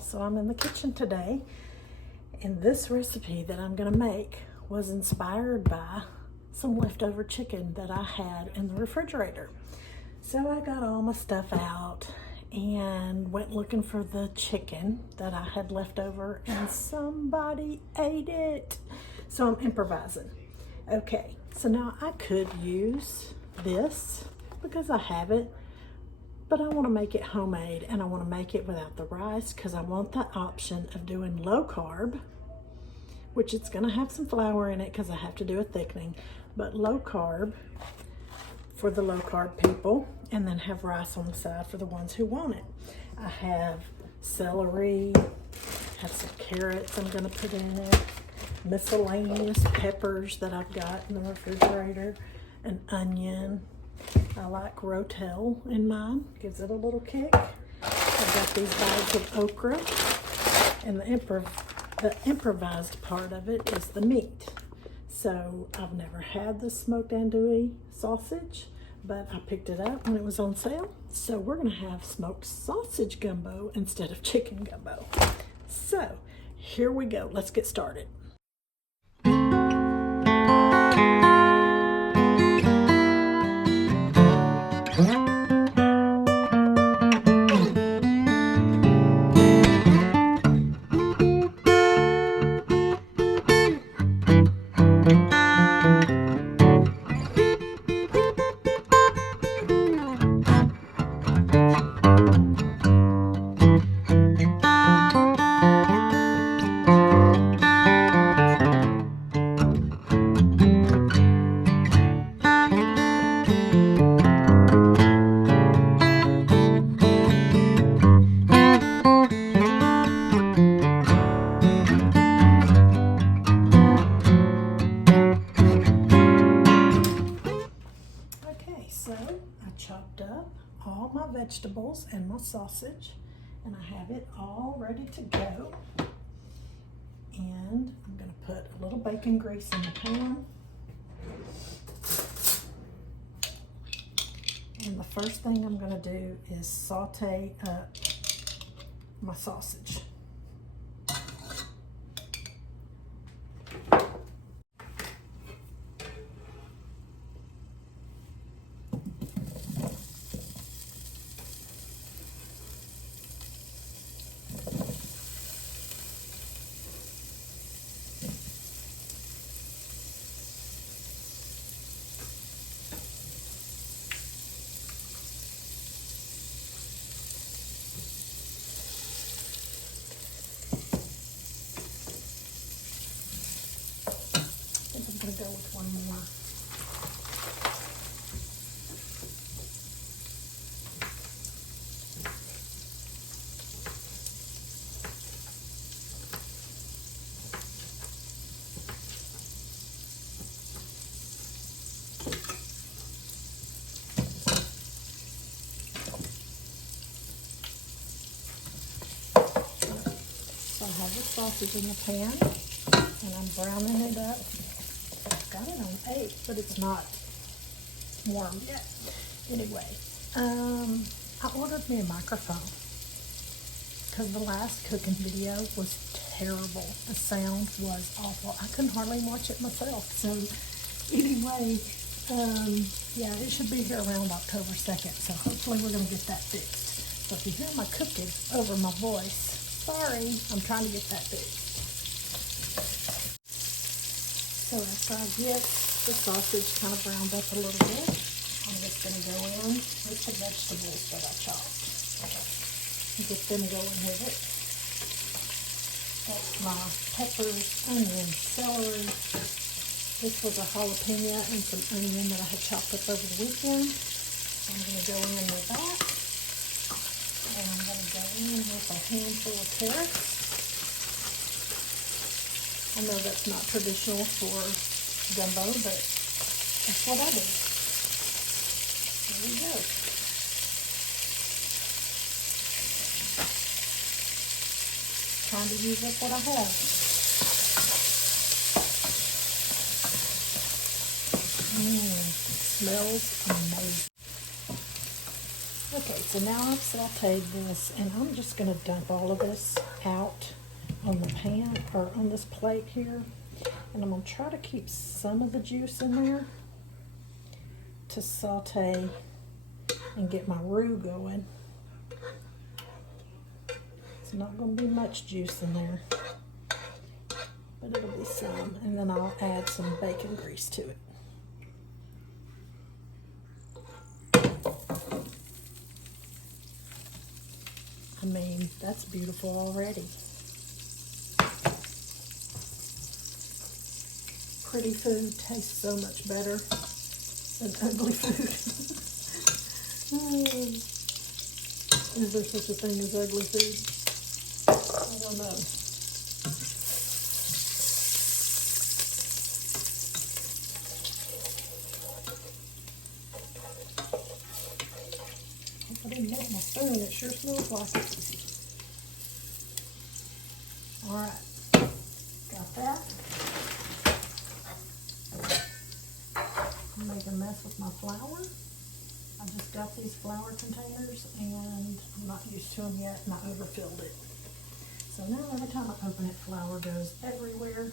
y'all. So I'm in the kitchen today, and this recipe that I'm gonna make was inspired by some leftover chicken that I had in the refrigerator. So I got all my stuff out and went looking for the chicken that I had left over, and somebody ate it. So I'm improvising. Okay, so now I could use this because I have it, but I want to make it homemade, and I want to make it without the rice because I want the option of doing low carb, which it's going to have some flour in it because I have to do a thickening, but low carb for the low carb people, and then have rice on the side for the ones who want it. I have celery, have some carrots I'm going to put in it, miscellaneous peppers that I've got in the refrigerator, an onion. I like rotel in mine, gives it a little kick. I've got these bags of okra, and the improvised part of it is the meat. So I've never had the smoked andouille sausage, but I picked it up when it was on sale. So we're gonna have smoked sausage gumbo instead of chicken gumbo. So here we go, let's get started. So I chopped up all my vegetables and my sausage, and I have it all ready to go. And I'm going to put a little bacon grease in the pan. And the first thing I'm going to do is saute up my sausage. I'm going to go with one more. So I have the sausage in the pan, and I'm browning it up. Got it on 8, but it's not warm yet. Anyway, I ordered me a microphone because the last cooking video was terrible. The sound was awful. I couldn't hardly watch it myself. So anyway, yeah, it should be here around October 2nd. So hopefully we're going to get that fixed. So if you hear my cooking over my voice, sorry, I'm trying to get that fixed. So after I get the sausage kind of browned up a little bit, I'm just going to go in with the vegetables that I chopped. Get them going with it. That's my peppers, onions, celery. This was a jalapeno and some onion that I had chopped up over the weekend. So I'm going to go in with that. And I'm going to go in with a handful of carrots. I know that's not traditional for gumbo, but that's what I do. There we go. Trying to use up what I have. Smells amazing. Okay, Okay, so now I've sauteed this, and I'm just going to dump all of this out on the pan, or on this plate here. And I'm going to try to keep some of the juice in there to saute and get my roux going. It's not going to be much juice in there, but it'll be some. And then I'll add some bacon grease to it. I mean, that's beautiful already. Pretty food tastes so much better than ugly food. Is there such a thing as ugly food? I don't know. If I didn't melt my spoon, it sure smells like it. All right, got that. Make a mess with my flour. I just got these flour containers and I'm not used to them yet, and I overfilled it. So now every time I open it, flour goes everywhere.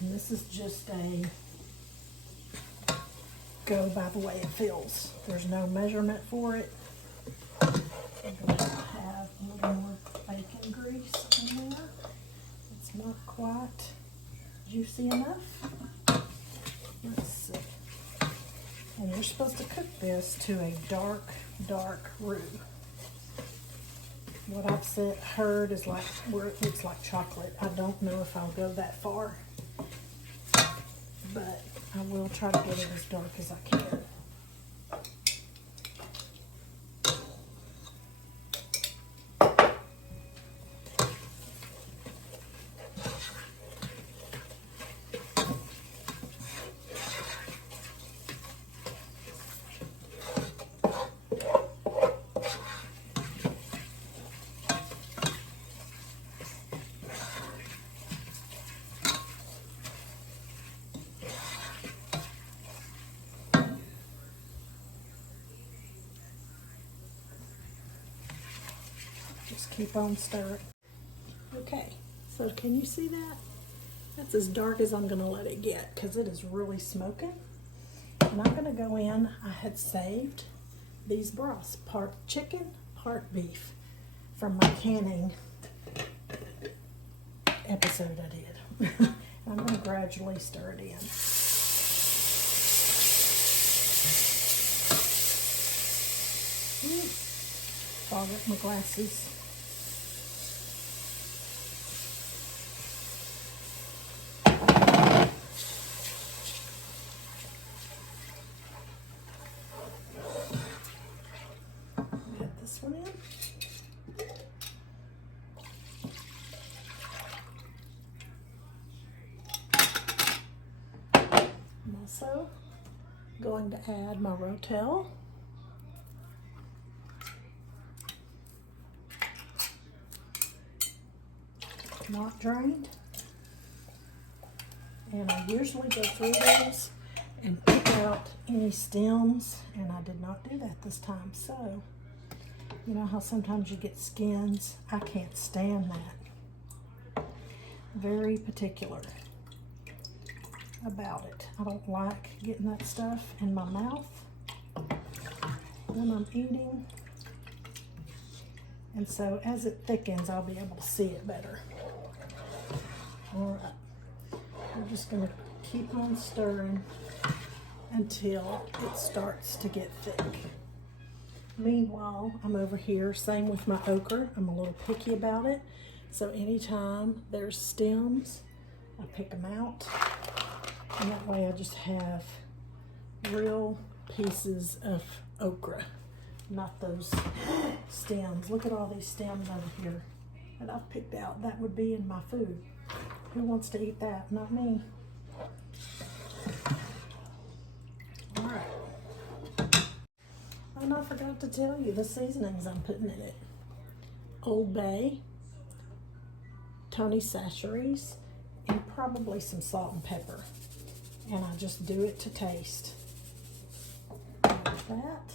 And this is just a go by the way it feels. There's no measurement for it. I'm going to have a little more bacon grease in there. It's not quite juicy enough. Let's see. And you're supposed to cook this to a dark, dark roux. What I've heard is like where it looks like chocolate. I don't know if I'll go that far, but I will try to get it as dark as I can. Just keep on stirring. Okay, so can you see that? That's as dark as I'm going to let it get because it is really smoking. And I'm going to go in. I had saved these broths, part chicken, part beef, from my canning episode I did. I'm going to gradually stir it in. Fog up my glasses. Get this one in. I'm also going to add my rotel. Not drained. And I usually go through those and pick out any stems, and I did not do that this time. So, you know how sometimes you get skins? I can't stand that. Very particular about it. I don't like getting that stuff in my mouth when I'm eating. And so as it thickens, I'll be able to see it better. All right, we're just going to keep on stirring until it starts to get thick. Meanwhile, I'm over here, same with my okra. I'm a little picky about it. So anytime there's stems, I pick them out. And that way I just have real pieces of okra, not those stems. Look at all these stems over here that I've picked out. That would be in my food. Who wants to eat that? Not me. All right. And I forgot to tell you the seasonings I'm putting in it. Old Bay, Tony Chachere's, and probably some salt and pepper. And I just do it to taste. that.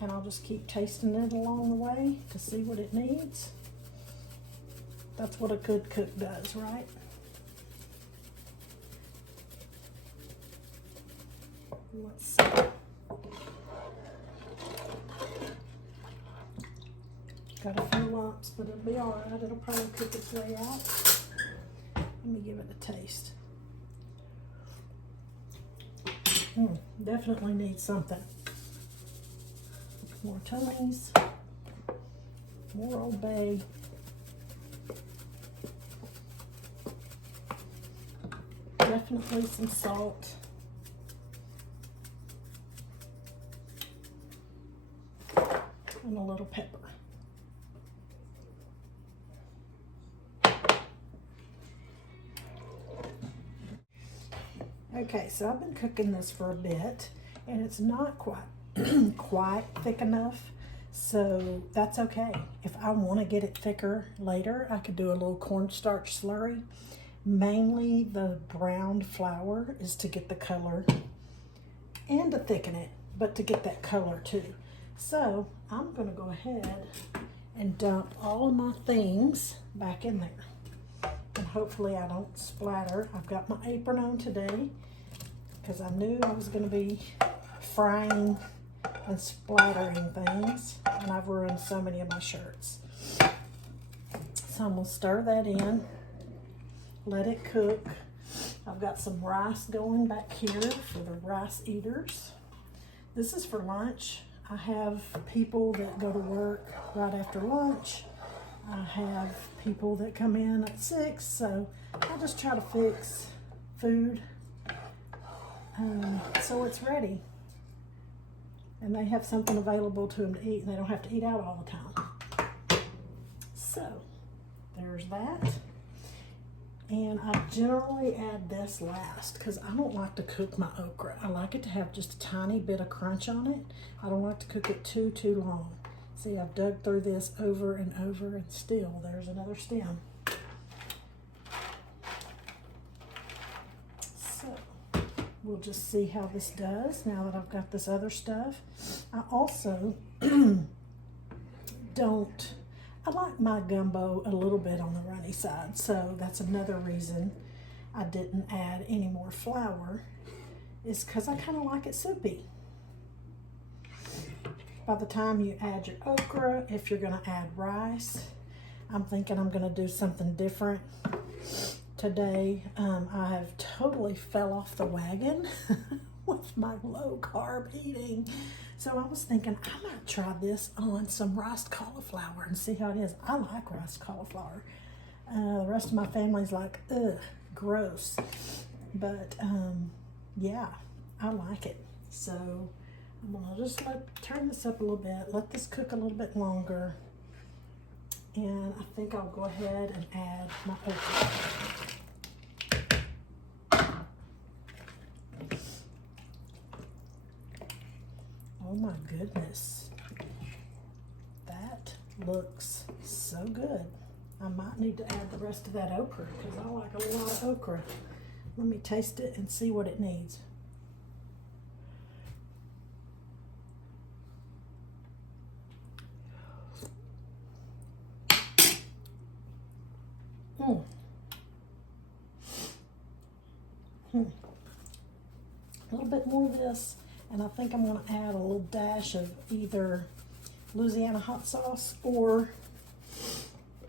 And I'll just keep tasting it along the way to see what it needs. That's what a good cook does, right? Let's see. Got a few lumps, but it'll be all right. It'll probably cook its way out. Let me give it a taste. Definitely needs something. More tummies, more Old Bay. Definitely some salt. And a little pepper. Okay, so I've been cooking this for a bit, and it's not quite thick enough, so that's okay. If I want to get it thicker later, I could do a little cornstarch slurry. Mainly the browned flour is to get the color and to thicken it, but to get that color too. So I'm going to go ahead and dump all of my things back in there. And hopefully I don't splatter. I've got my apron on today because I knew I was going to be frying and splattering things, and I've ruined so many of my shirts. So I'm going to stir that in, let it cook. I've got some rice going back here for the rice eaters. This is for lunch. I have people that go to work right after lunch. I have people that come in at 6, so I just try to fix food so it's ready. And they have something available to them to eat, and they don't have to eat out all the time. So there's that. And I generally add this last because I don't like to cook my okra. I like it to have just a tiny bit of crunch on it. I don't like to cook it too long. See, I've dug through this over and over, and still there's another stem. So we'll just see how this does now that I've got this other stuff. I also I like my gumbo a little bit on the runny side, so that's another reason I didn't add any more flour, is because I kind of like it soupy. By the time you add your okra, if you're going to add rice, I'm thinking I'm going to do something different today. I have totally fell off the wagon with my low carb eating. So I was thinking I might try this on some riced cauliflower and see how it is. I like riced cauliflower. The rest of my family's like, ugh, gross. But yeah, I like it. So I'm gonna just turn this up a little bit, let this cook a little bit longer. And I think I'll go ahead and add my okra. Oh my goodness, that looks so good. I might need to add the rest of that okra because I like a lot of okra. Let me taste it and see what it needs. A little bit more of this. And I think I'm going to add a little dash of either Louisiana hot sauce or,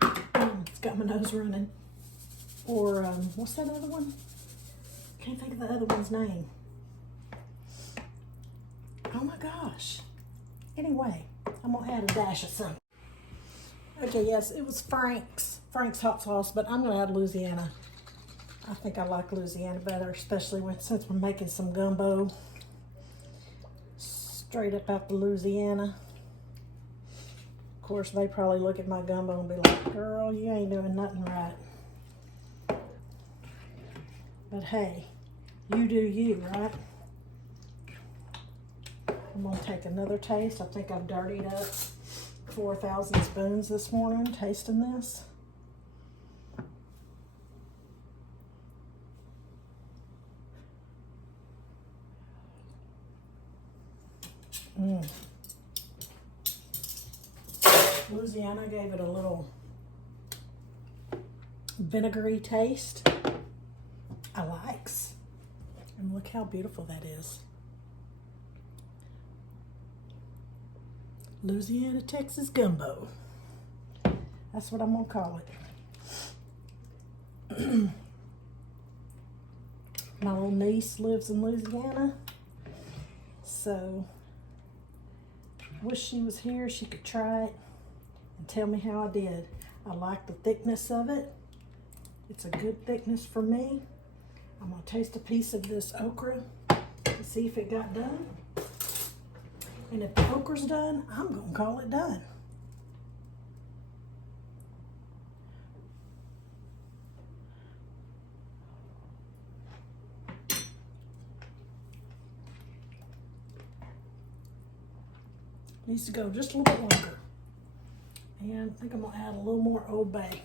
it's got my nose running, or what's that other one? Can't think of the other one's name. Oh my gosh. Anyway, I'm going to add a dash of something. Okay, yes, it was Frank's hot sauce, but I'm going to add Louisiana. I think I like Louisiana better, especially since we're making some gumbo. Straight up out the Louisiana. Of course, they probably look at my gumbo and be like, girl, you ain't doing nothing right. But hey, you do you, right? I'm gonna take another taste. I think I've dirtied up 4,000 spoons this morning tasting this. Louisiana gave it a little vinegary taste. I likes. And look how beautiful that is. Louisiana, Texas gumbo. That's what I'm gonna call it. My little niece lives in Louisiana, so I wish she was here. She could try it and tell me how I did. I like the thickness of it. It's a good thickness for me. I'm gonna taste a piece of this okra to see if it got done. And if the okra's done, I'm gonna call it done. Needs to go just a little bit longer. And I think I'm gonna add a little more Old Bay.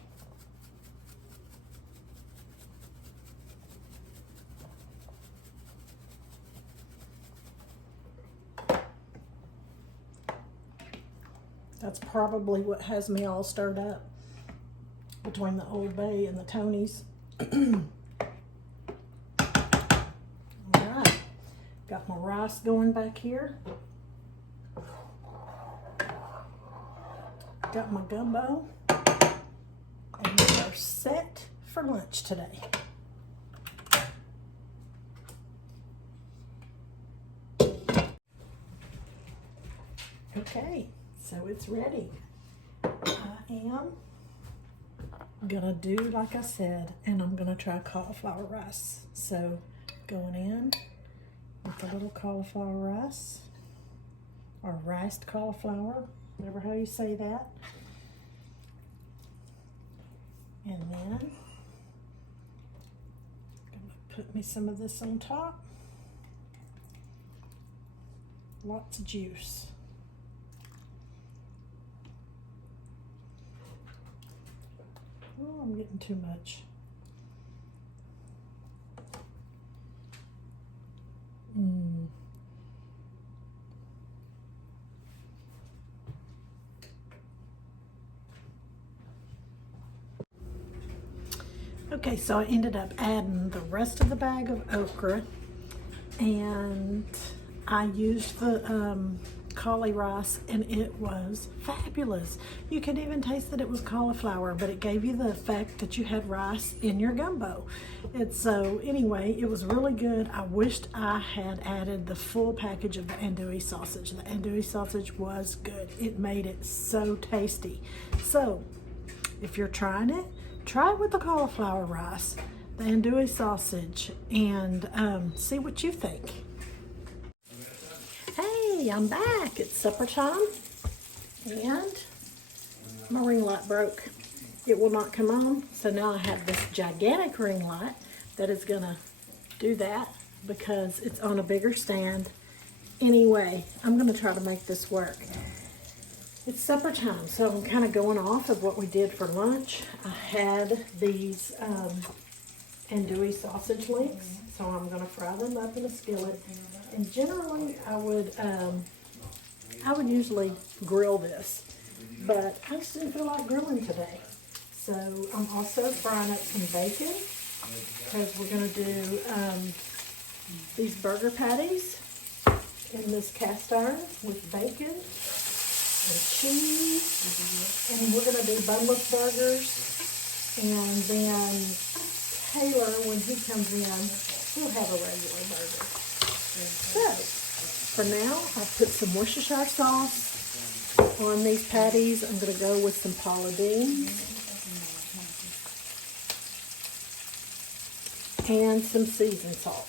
That's probably what has me all stirred up between the Old Bay and the Tony's. All right, got my rice going back here. Got my gumbo, and we are set for lunch today. Okay, so it's ready. I am gonna do like I said, and I'm gonna try cauliflower rice. So going in with a little cauliflower rice, or riced cauliflower, whatever how you say that. And then I'm gonna put me some of this on top. Lots of juice. Oh, I'm getting too much. Okay, so I ended up adding the rest of the bag of okra, and I used the cauli rice, and it was fabulous. You could even taste that it was cauliflower, but it gave you the effect that you had rice in your gumbo. And so anyway, it was really good. I wished I had added the full package of the andouille sausage. The andouille sausage was good. It made it so tasty. So if you're trying it, try it with the cauliflower rice, the andouille sausage, and see what you think. Hey, I'm back. It's supper time, and my ring light broke. It will not come on, so now I have this gigantic ring light that is gonna do that because it's on a bigger stand. Anyway, I'm gonna try to make this work. It's supper time, so I'm kind of going off of what we did for lunch. I had these andouille sausage links, so I'm going to fry them up in a skillet. And generally, I would usually grill this, but I just didn't feel like grilling today. So I'm also frying up some bacon because we're going to do these burger patties in this cast iron with bacon and cheese, and we're going to do bunless burgers, and then Taylor, when he comes in, he'll have a regular burger. So, for now, I've put some Worcestershire sauce on these patties. I'm going to go with some Paula Deen and some seasoned salt.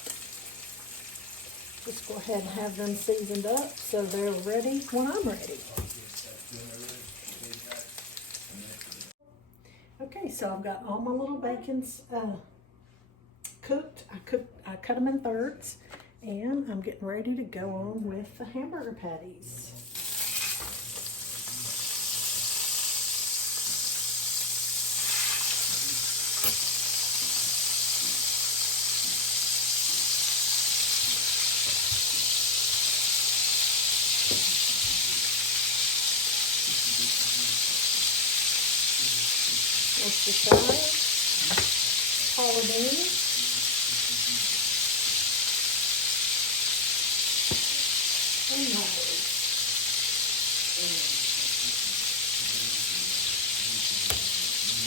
Just go ahead and have them seasoned up so they're ready when I'm ready. Okay, so I've got all my little bacons cooked. I cut them in thirds, and I'm getting ready to go on with the hamburger patties. Let's decide. Collard greens. And rice.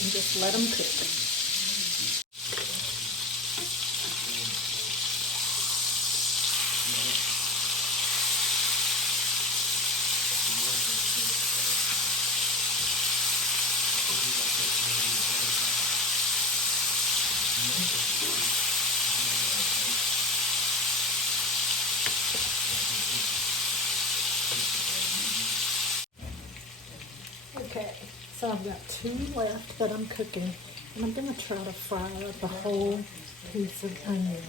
And just let them cook. Okay, so I've got 2 left that I'm cooking, and I'm going to try to fry up a whole piece of onion.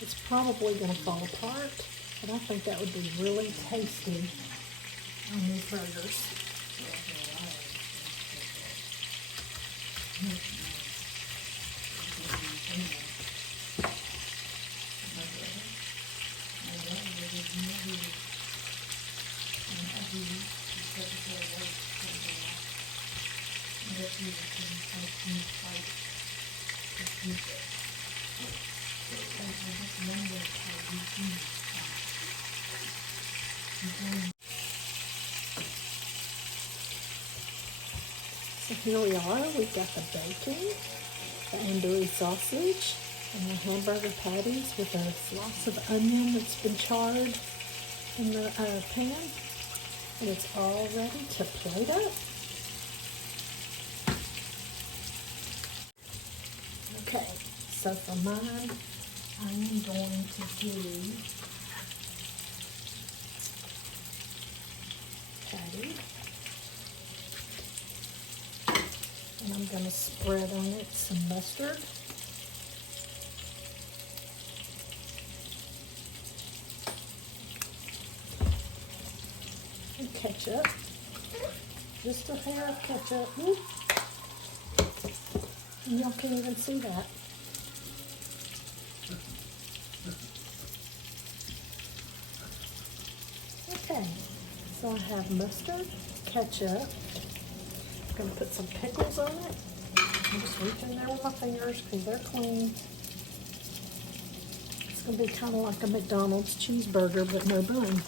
It's probably going to fall apart, but I think that would be really tasty on these burgers. So here we are, we've got the bacon, the andouille sausage, and the hamburger patties with a slice of onion that's been charred in the pan. And it's all ready to plate up. Okay, so for mine, I am going to do patty. And I'm going to spread on it some mustard. And ketchup. Just a hair of ketchup. And y'all can't even see that. Okay, so I have mustard, ketchup. I'm going to put some pickles on it. I'm just reaching there with my fingers because they're clean. It's going to be kind of like a McDonald's cheeseburger, but no bun.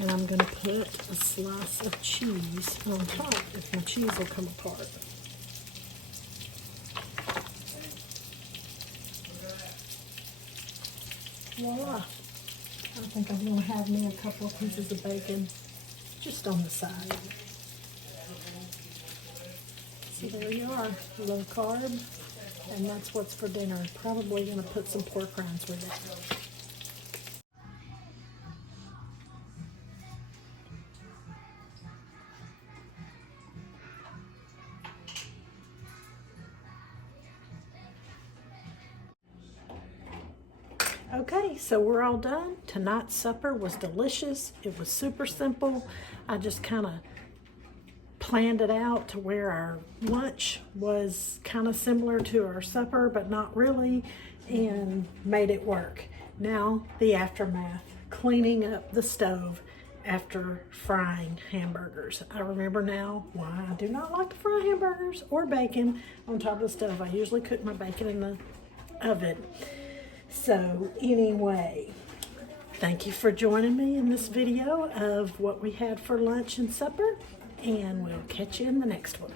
And I'm going to put a slice of cheese on top if my cheese will come apart. Voila. I think I'm going to have me a couple of pieces of bacon just on the side. So there you are, low carb, and that's what's for dinner. Probably going to put some pork rinds with it. Okay, so we're all done. Tonight's supper was delicious. It was super simple. I just kind of planned it out to where our lunch was kind of similar to our supper, but not really, and made it work. Now, the aftermath, cleaning up the stove after frying hamburgers. I remember now why I do not like to fry hamburgers or bacon on top of the stove. I usually cook my bacon in the oven. So anyway, thank you for joining me in this video of what we had for lunch and supper, and we'll catch you in the next one.